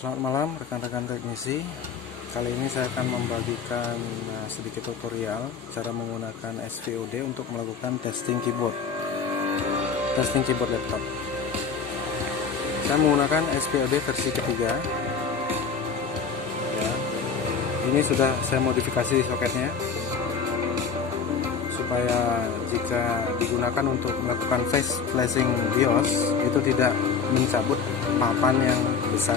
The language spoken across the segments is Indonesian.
Selamat malam rekan-rekan teknisi. Kali ini saya akan membagikan sedikit tutorial cara menggunakan SVOD untuk melakukan testing keyboard laptop. Saya menggunakan SVOD versi ketiga ya. Ini sudah saya modifikasi soketnya supaya jika digunakan untuk melakukan face flashing BIOS itu tidak mencabut papan yang besar.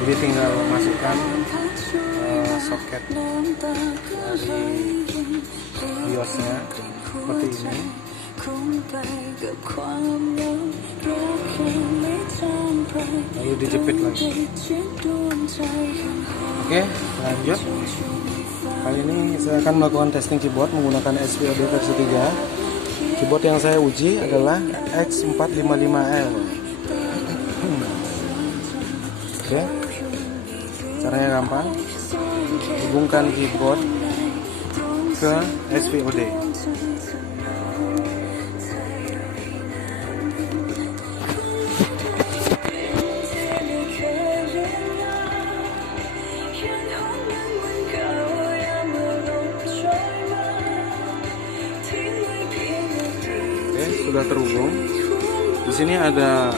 Jadi tinggal masukkan soket dari BIOSnya seperti ini, lalu dijepit lagi. Oke, lanjut. Kali ini saya akan melakukan testing keyboard menggunakan SVOD versi 3. Keyboard yang saya uji adalah X455L. Oke, caranya gampang. Hubungkan keyboard ke SVOD. Oke, sudah terhubung. Di sini ada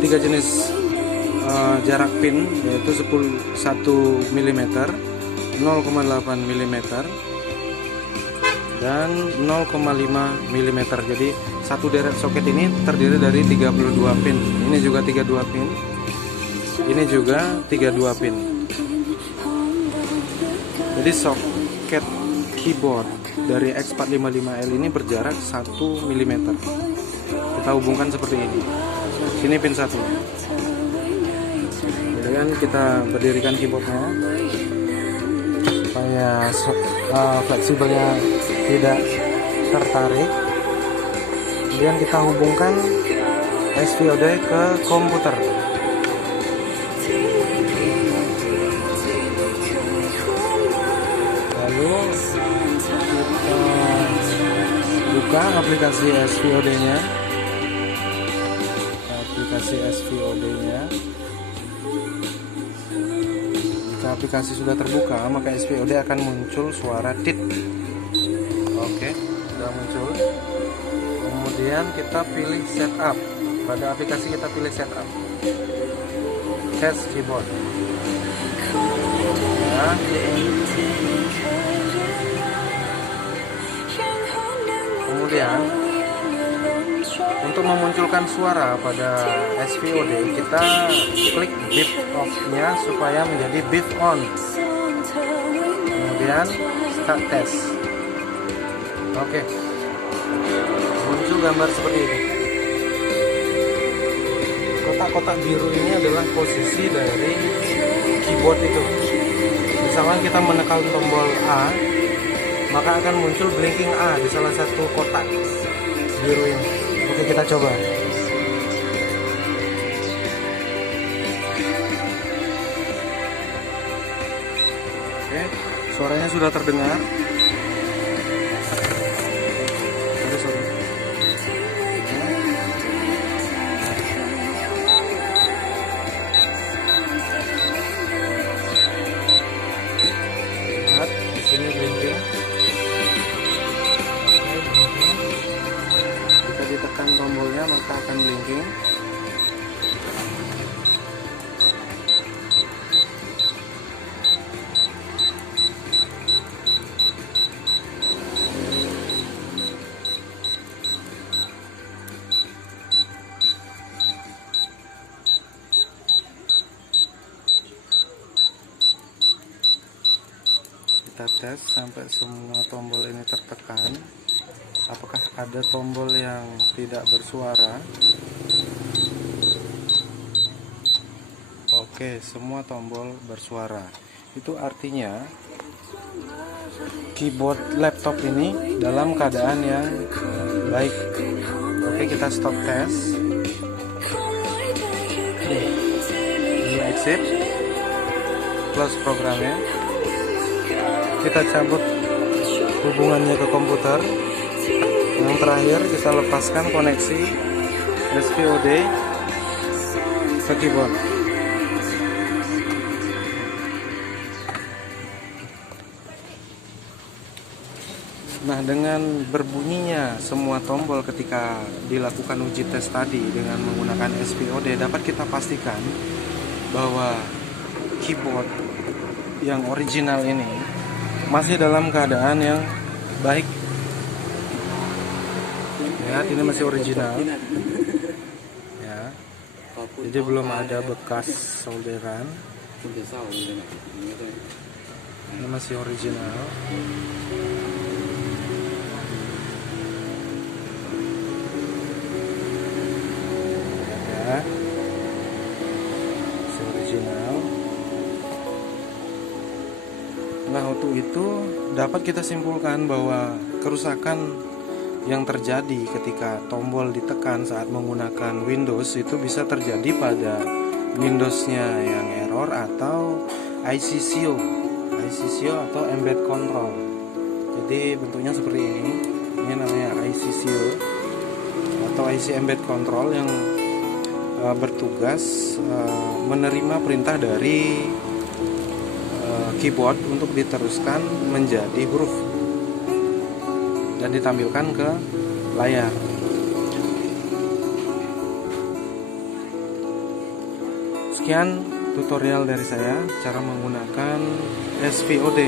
3 jenis jarak pin, yaitu 1 mm, 0,8 mm, dan 0,5 mm. Jadi satu deret soket ini terdiri dari 32 pin. Ini juga 32 pin. Ini juga 32 pin. Jadi soket keyboard dari X455L ini berjarak 1 mm. Kita hubungkan seperti ini. Sini pin 1. Kemudian kita berdirikan keyboardnya supaya fleksibelnya tidak tertarik. Kemudian kita hubungkan SVOD ke komputer. Lalu kita buka aplikasi SVOD-nya. Jika aplikasi sudah terbuka, maka SVOD akan muncul suara tit. Oke, sudah muncul. Kemudian kita pilih setup. Pada aplikasi kita pilih setup. Test keyboard. Ya. Kemudian untuk memunculkan suara pada SVOD, kita klik beep off-nya supaya menjadi beep on. Kemudian start test. Oke, muncul gambar seperti ini. Kotak-kotak biru ini adalah posisi dari keyboard itu. Misalkan kita menekan tombol A, maka akan muncul blinking A di salah satu kotak biru ini. Oke, kita coba. Oke, suaranya sudah terdengar. Lihat, di sini blinking. Tekan tombolnya maka akan blinking. Kita tes sampai semua tombol ini tertekan. Apakah ada tombol yang tidak bersuara? Oke, semua tombol bersuara. Itu artinya keyboard laptop ini dalam keadaan yang baik. Oke, kita stop test. Ini exit. Close programnya. Kita cabut hubungannya ke komputer. Yang terakhir kita lepaskan koneksi SVOD ke keyboard. Nah, dengan berbunyinya semua tombol ketika dilakukan uji tes tadi dengan menggunakan SPOD, dapat kita pastikan bahwa keyboard yang original ini masih dalam keadaan yang baik. Lihat, ini masih original ya, jadi belum ada bekas solderan. Ini masih original. Ya, masih original. Nah, untuk itu dapat kita simpulkan bahwa kerusakan yang terjadi ketika tombol ditekan saat menggunakan Windows itu bisa terjadi pada Windowsnya yang error atau IC CO atau embed control. Jadi bentuknya seperti ini. Ini namanya IC CO atau IC embed control yang bertugas menerima perintah dari keyboard untuk diteruskan menjadi huruf dan ditampilkan ke layar. Sekian tutorial dari saya cara menggunakan SVOD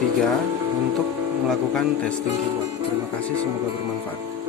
3 untuk melakukan testing keyboard. Terima kasih, semoga bermanfaat.